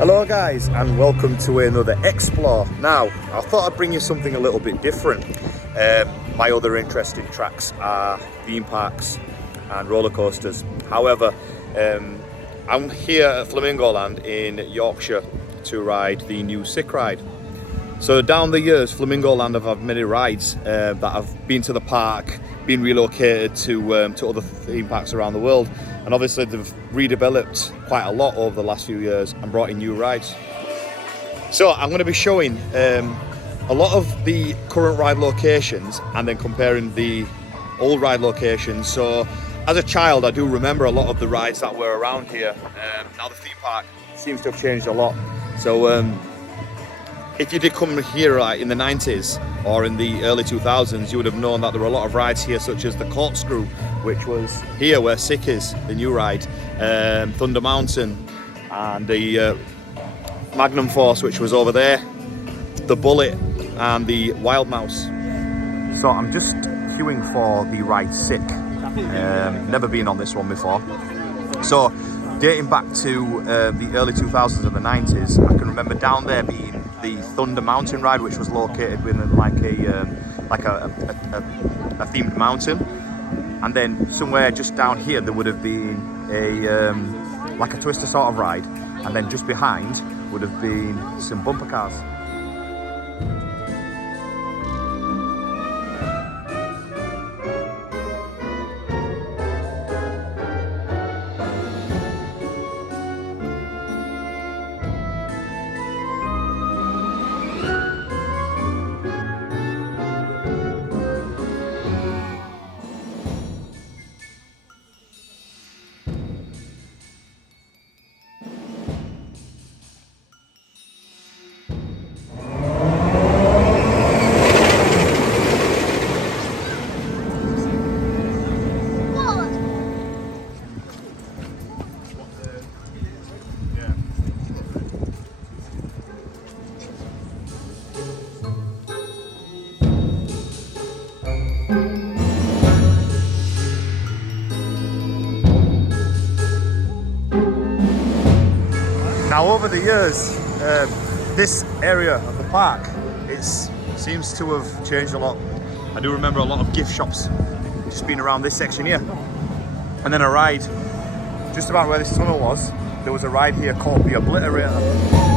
Hello guys, and welcome to another Explore. Now, I thought I'd bring you something a little bit different. My other interesting tracks are theme parks and roller coasters. However, I'm here at Flamingo Land in Yorkshire to ride the new Sick Ride. So down the years, Flamingo Land have had many rides that have been to the park, been relocated to other theme parks around the world, and obviously they've redeveloped quite a lot over the last few years and brought in new rides. So I'm going to be showing a lot of the current ride locations and then comparing the old ride locations. So as a child, I do remember a lot of the rides that were around here. Now the theme park seems to have changed a lot. So if you did come here in the 90s or in the early 2000s, you would have known that there were a lot of rides here, such as the Corkscrew, which was here where Sick is, the new ride, Thunder Mountain, and the Magnum Force, which was over there, the Bullet, and the Wild Mouse. So I'm just queuing for the ride Sick. Never been on this one before. So dating back to the early 2000s and the 90s, I can remember down there being the Thunder Mountain ride, which was located within like a themed mountain, and then somewhere just down here there would have been a like a twister sort of ride, and then just behind would have been some bumper cars. Now over the years, this area of the park, seems to have changed a lot. I do remember a lot of gift shops just being around this section here. And then a ride, just about where this tunnel was, there was a ride here called the Obliterator.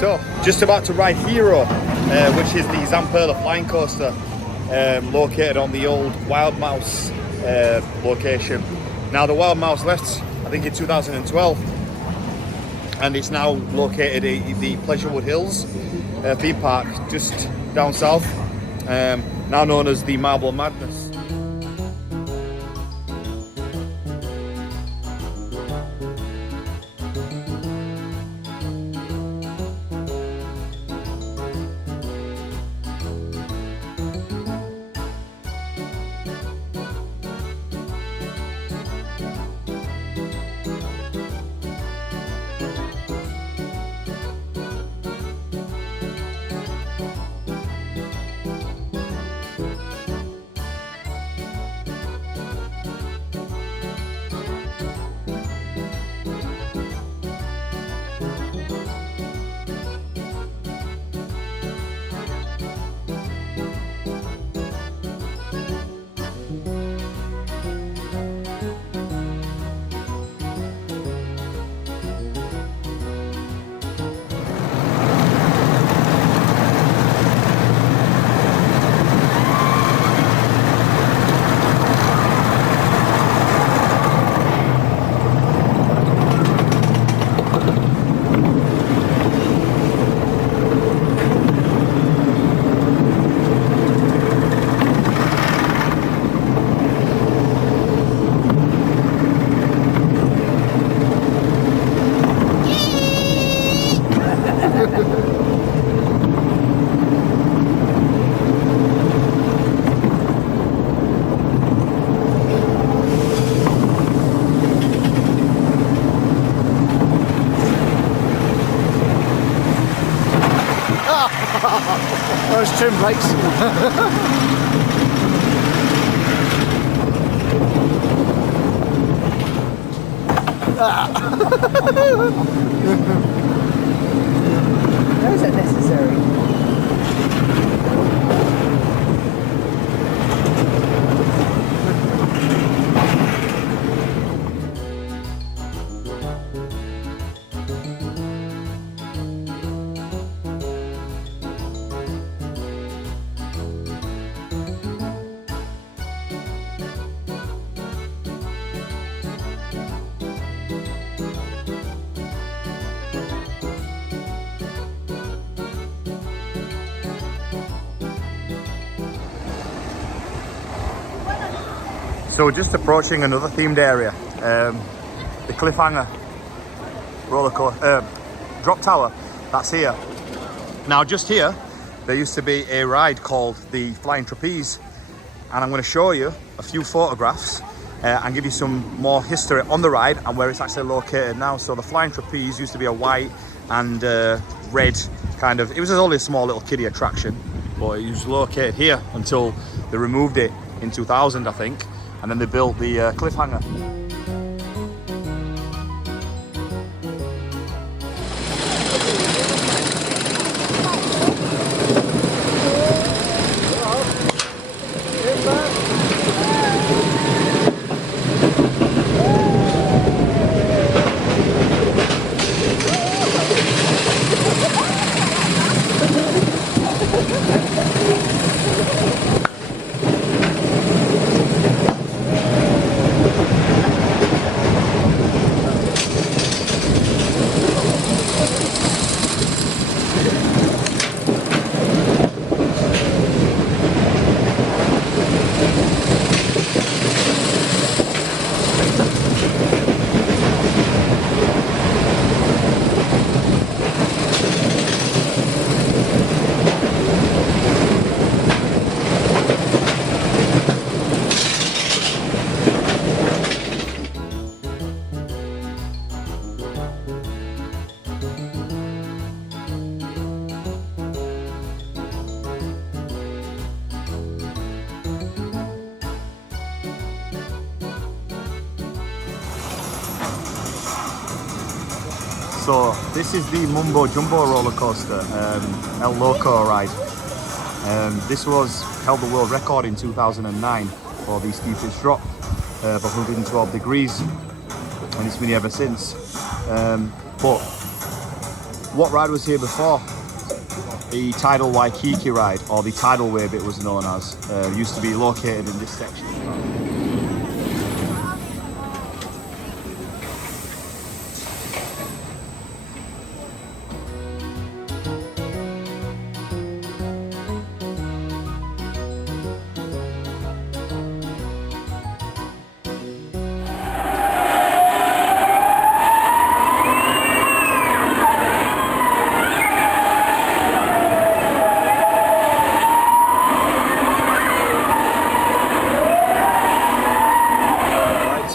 So, just about to ride Hero, which is the Zamperla flying coaster, located on the old Wild Mouse location. Now the Wild Mouse left, I think in 2012, and it's now located at the Pleasurewood Hills theme park, just down south, now known as the Marble Madness. turn brakes. Those are necessary. So we're just approaching another themed area, the Cliffhanger drop tower. That's here. Now just here, there used to be a ride called the Flying Trapeze, and I'm going to show you a few photographs and give you some more history on the ride and where it's actually located now. So the Flying Trapeze used to be a white and red kind of, it was only a small little kiddie attraction, but it was located here until they removed it in 2000, I think. And then they built the Cliffhanger. So this is the Mumbo Jumbo roller coaster, El Loco ride. This held the world record in 2009 for the steepest drop of 112 degrees, and it's been here ever since. But what ride was here before? The Tidal Waikiki ride, or the Tidal Wave it was known as, used to be located in this section.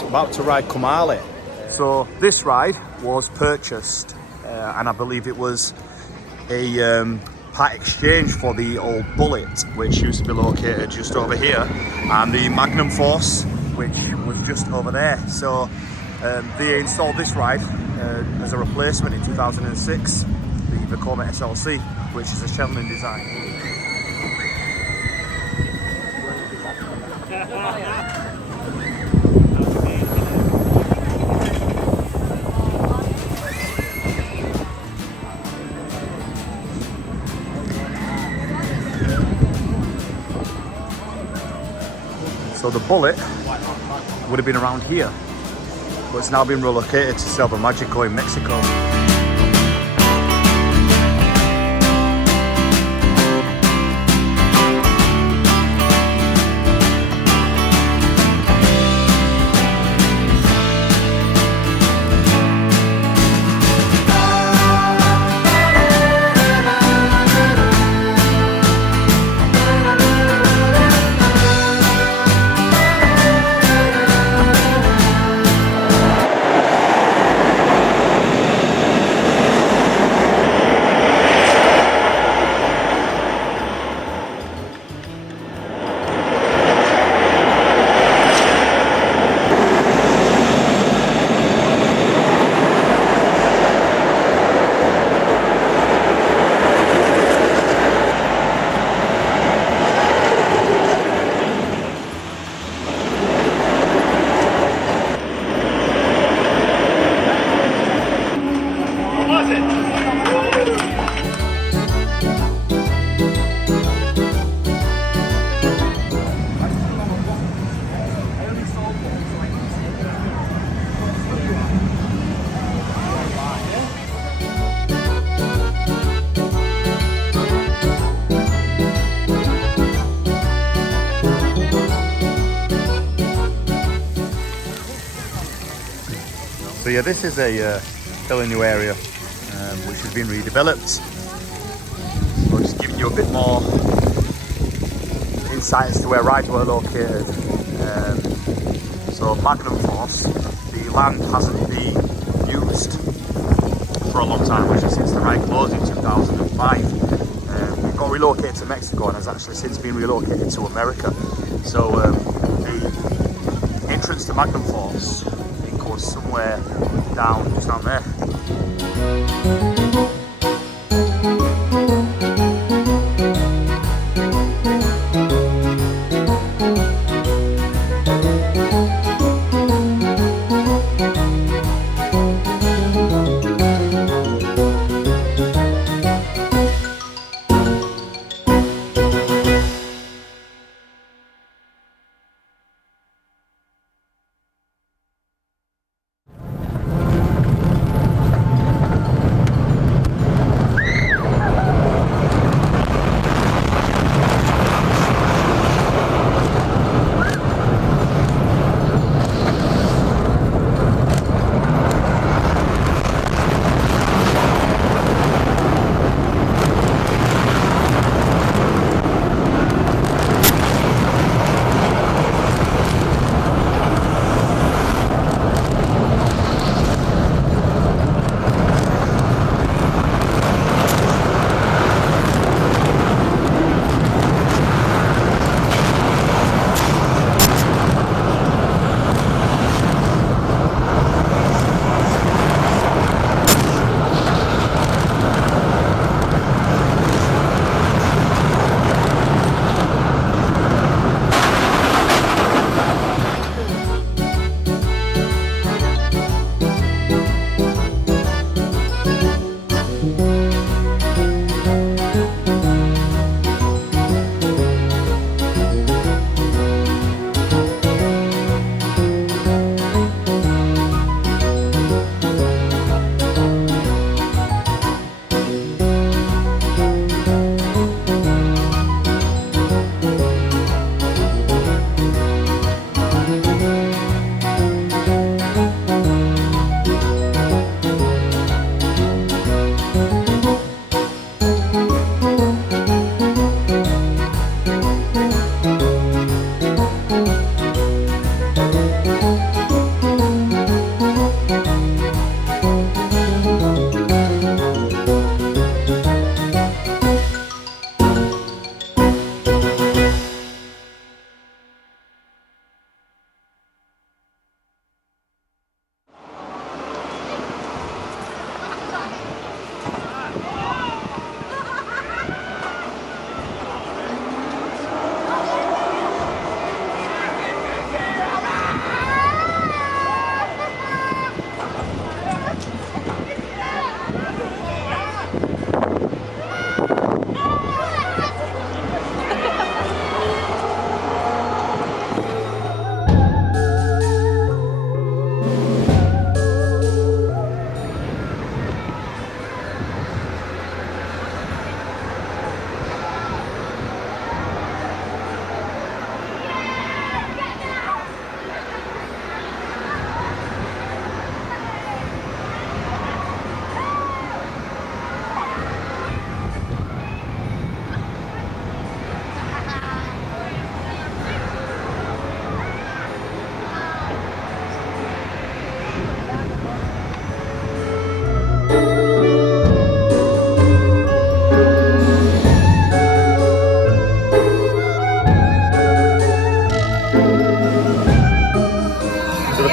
About to ride Kamali. So this ride was purchased and I believe it was a part exchange for the old Bullet, which used to be located just over here, and the Magnum Force, which was just over there. So they installed this ride as a replacement in 2006, the Vekoma SLC, which is a Shetland design. So the Bullet would have been around here, but it's now been relocated to Selva Magico in Mexico. So yeah, this is a fairly new area which has been redeveloped. I'll just give you a bit more insight as to where rides were located. So Magnum Force, the land hasn't been used for a long time, actually since the ride closed in 2005. It got relocated to Mexico and has actually since been relocated to America. So the entrance to Magnum Force, it goes somewhere just down there.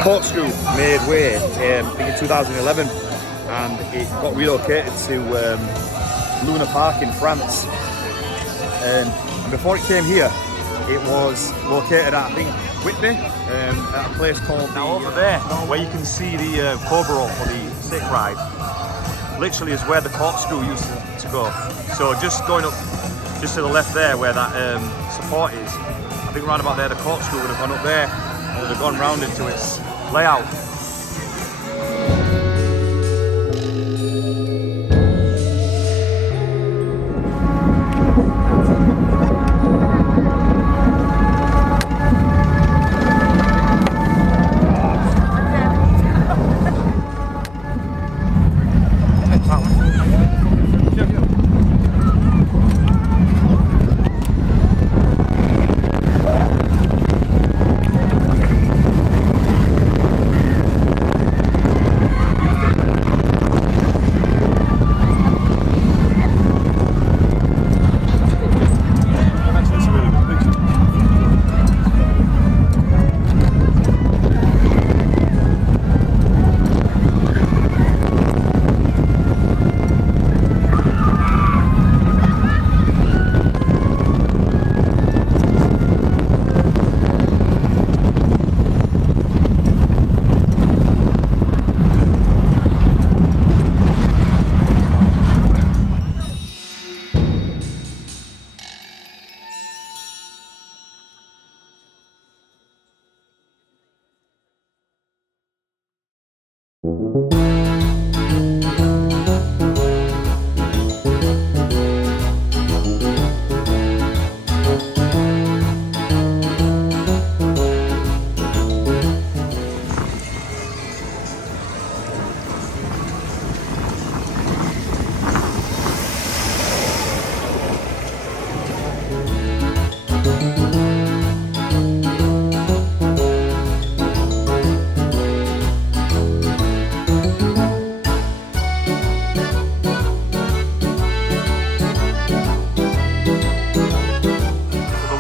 Corkscrew made way in 2011 and it got relocated to Luna Park in France. And before it came here, it was located at, I think, Whitby, at a place called over there, where you can see the Cobra for the sick ride. Literally is where the Corkscrew used to go. So just going up, just to the left there, where that support is, I think round about there, the Corkscrew would have gone up there and would have gone round into its layout.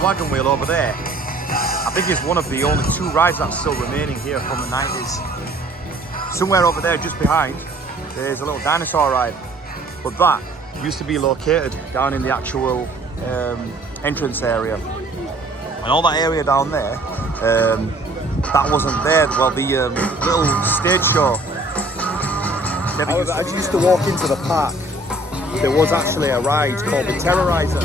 Wagon wheel over there, I think is one of the only 2 rides that's still remaining here from the 90s. Somewhere over there just behind there's a little dinosaur ride, but that used to be located down in the actual entrance area, and all that area down there, that wasn't there. Well, the little stage show never used to. As you used to walk into the park, there was actually a ride called the Terrorizer.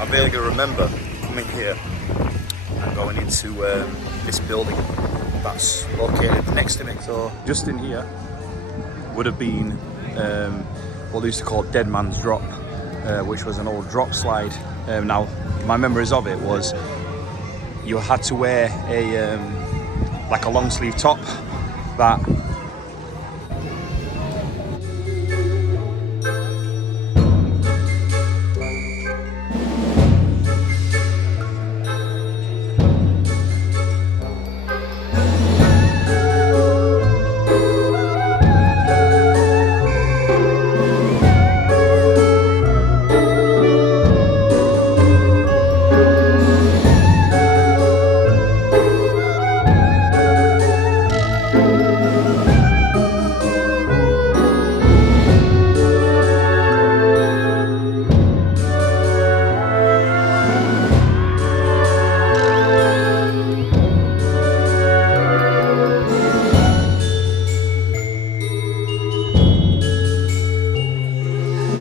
I vaguely remember coming here and going into this building that's located next to me. So just in here would have been what they used to call Dead Man's Drop, which was an old drop slide. Now my memories of it was you had to wear a like a long sleeve top that